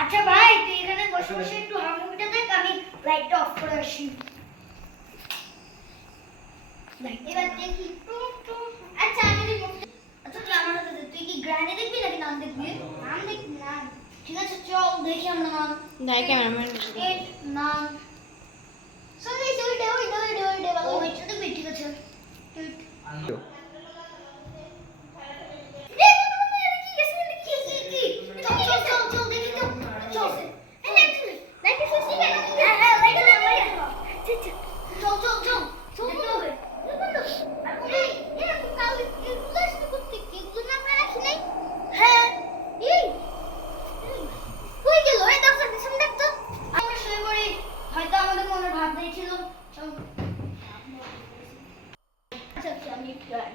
আচ্ছা ভাই তুই এখানে বসে বসে একটু হারমোনিয়ামটা দেখ, আমি লাইটটা অফ করে আসি। এবার দেখি। আচ্ছা আমি দেখি। আচ্ছা তুই আমার হাতে দে। তুই কি গ্রাইন্ডে দেখবি নাকি নাম দেখবি? নাম দেখবি না। ঠিক আছে চল দেখি আমরা নাম। দাই ক্যামেরাম্যান নাম শুনে ওই ভালো হয়েছে দেখবি। ঠিক আছে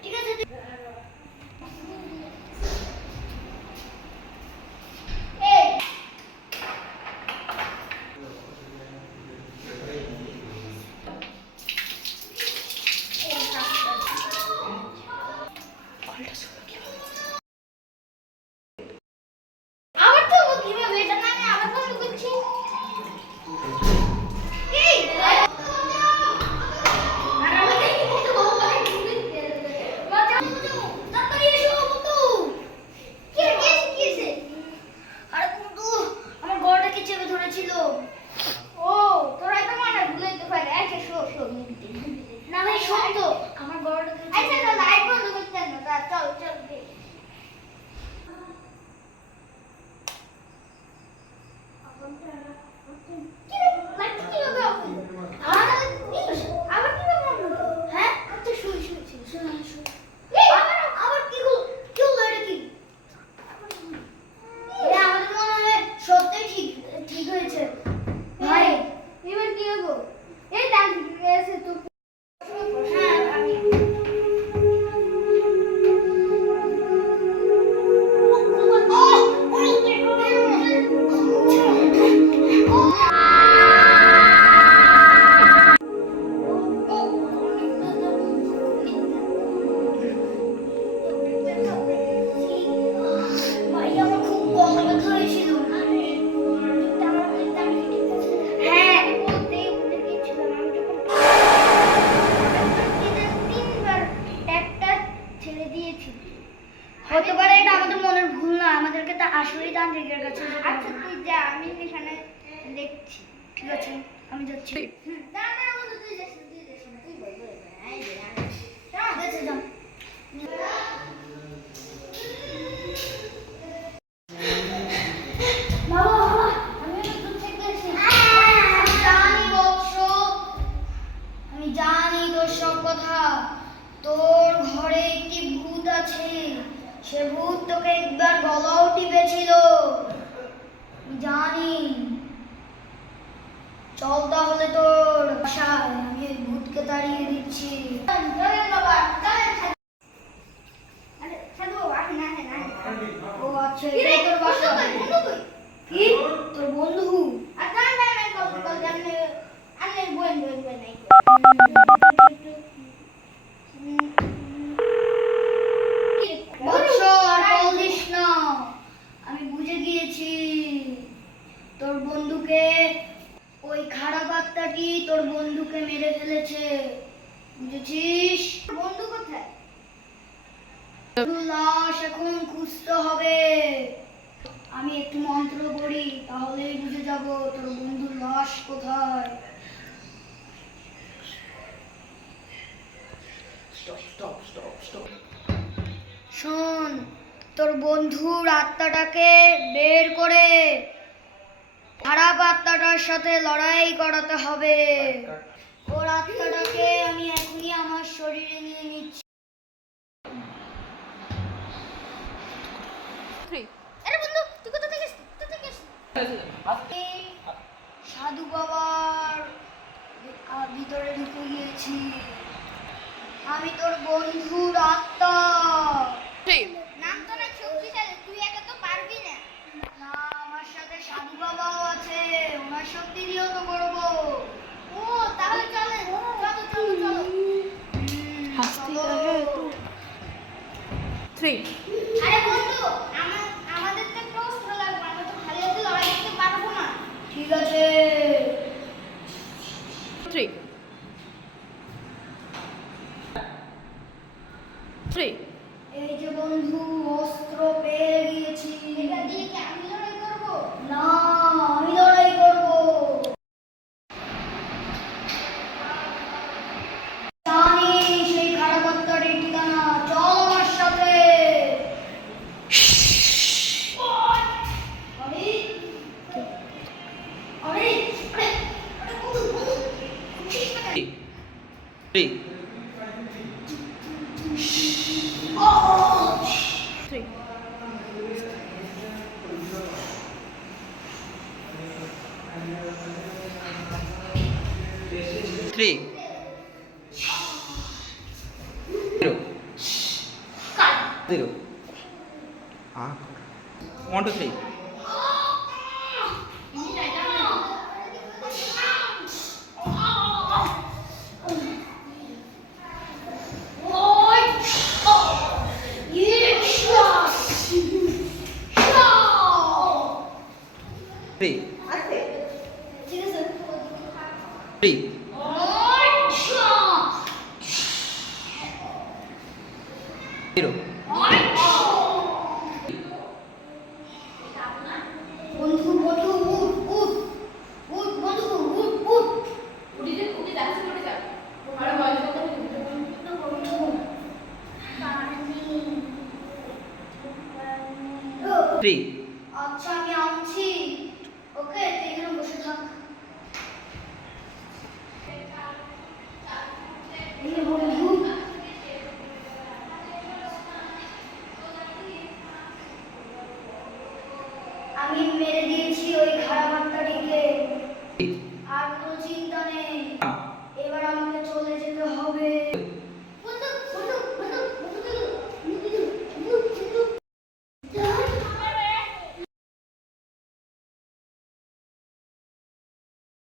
ঠিক আছে আবার তো কিভাবে এটা না আবার বন্ধ করছি। হতে পারে এটা আমাদের মনের ভুল না, আমাদেরকে তা আসলেই তান্ত্রিকের কাছে। আচ্ছা তুই যা, আমি এখানে দেখছি। ঠিক আছে আমি যাচ্ছি। আমি জানি তোর সব কথা। তোর ঘরে একটি ভূত আছে, সে ভূত তোকে একবার গলাও টিপেছিল, জানি। চল তাহলে তোর বাসায়, আমি ওই ভূতকে তাড়িয়ে দিচ্ছি। ও আচ্ছা এটাই তোর বাসা? কি তোর বন্ধু? আমি বুঝে গিয়েছি তোর বন্ধুকে, ওই খারাপ আত্মাটি তোর বন্ধুকে মেরে ফেলেছে, বুঝেছিস? বন্ধু কোথায়? লাশ এখন খুঁজতে হবে। আমি একটু মন্ত্র পড়ি, তাহলেই বুঝে যাব তোর বন্ধুর লাশ কোথায়। শোন, তোর বন্ধুর আত্মাটাকে বের করে খারাপ আত্মাটার সাথে লড়াই করাতে হবে। ওর আত্মাটাকে আমি এখনই আমার শরীরে নিয়ে নিচ্ছি। সাধু বাবার ভিতরে ঢুকে গিয়েছি। আমি তোর বন্ধুর আত্মা। নাম তো না শক্তিশালী, তুই একা তো পারবি না। না, আমার সাথে সাধু বাবাও আছে, ওনার শক্তি দিয়েও তো করবো। ও তাহলে চলে, চলো চলো চলো। 3 আরে বন্ধু আমাদের তো একটা অস্ত্র লাগবে, আমরা তো খালি হাতে লড়াই করতে পারবো না। ঠিক আছে। 3 3 এই যে বন্ধু, অস্ত্র পেয়ে গিয়েছি। এটা দিয়ে কি আমি লড়াই করব? না, আমি লড়াই করব। জানি সেই খারাপ আত্মাটির ঠিকানা, চল আমার সাথে। আরে আরে আরে আরে বন্ধু বন্ধু, উঠিস না কেন? 3 3 3 0 0 1 2 3 3 3 0 বন্ধু বন্ধু, উঠ উঠ উঠ বন্ধু, উঠ উঠ।3 আচ্ছা আমি আনছি। ওকে, তুই এখানে বসে থাক। এই যে বন্ধু,